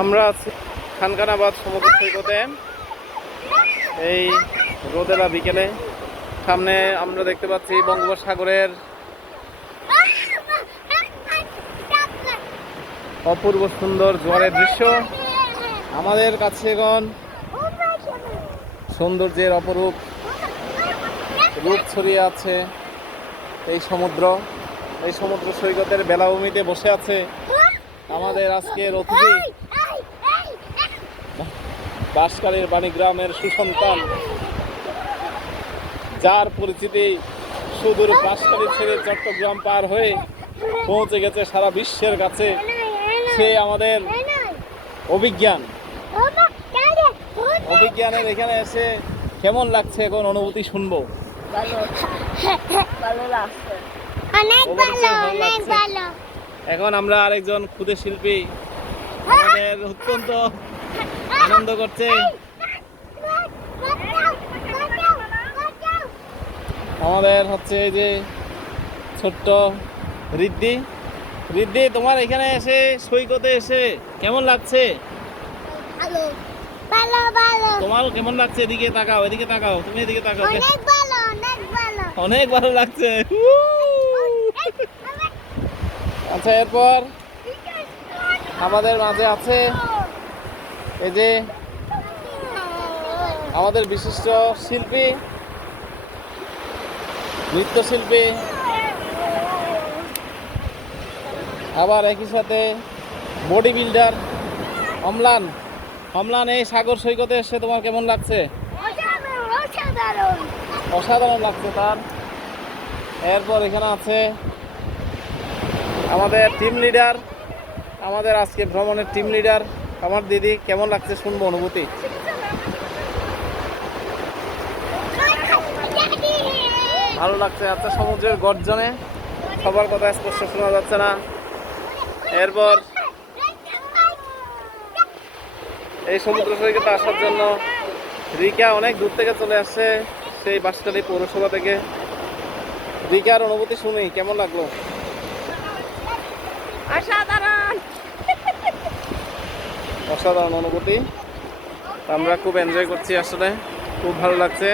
আমরা আছি খানকানাবাদ সমুদ্র সৈকতে। এই রোদেলা বিকেলে সামনে আমরা দেখতে পাচ্ছি বঙ্গোপসাগরের অপূর্ব সুন্দর জোয়ারের দৃশ্য। আমাদের কাছে এখন সৌন্দর্যের অপরূপ রূপ ছড়িয়ে আছে এই সমুদ্র সৈকতের বেলাভূমিতে বসে আছে আমাদের আজকের অতিথি, বাঁশখালীর বাণীগ্রামের সুসন্তান, যার পরিচিতি সুদূর বাঁশখালী ছেড়ে চট্টগ্রাম পার হয়ে পৌঁছে গেছে সারা বিশ্বের কাছে। সে আমাদের অভিজ্ঞানের এখানে এসে কেমন লাগছে এখন অনুভূতি শুনবো। এখন আমরা আরেকজন ক্ষুদে শিল্পী আমাদের অত্যন্ত আনন্দ করছে। আমাদের হচ্ছে এই যে ছোট্ট রিদ্ধি, তোমার এখানে এসে সৈকতে এসে কেমন লাগছে? তোমার কেমন লাগছে? এদিকে তাকাও, তুমি এদিকে তাকাও। অনেক ভালো লাগছে। আচ্ছা, এরপর আমাদের মাঝে আছে এই যে আমাদের বিশিষ্ট শিল্পী, নৃত্যশিল্পী, আবার একই সাথে বডি বিল্ডার অম্লান। এই সাগর সৈকতে এসে তোমার কেমন লাগছে? অসাধারণ লাগছে তার। এরপর এখানে আছে আমাদের টিম লিডার, আমাদের আজকে ভ্রমণের টিম লিডার আমার দিদি। কেমন লাগছে শুনবো অনুভূতি। ভালো লাগছে। আচ্ছা, সমুদ্রের গর্জনে সবার কথা স্পষ্ট শোনা যাচ্ছে না। এরপর এই সমুদ্র সৈকতে আসার জন্য রিকা অনেক দূর থেকে চলে আসছে, সেই বাঁশখালী পৌরসভা থেকে। রিকার অনুভূতি শুনি, কেমন লাগলো? অসাধারণ অনুভূতি। আমরা খুব এনজয় করছি, আসলে খুব ভালো লাগছে।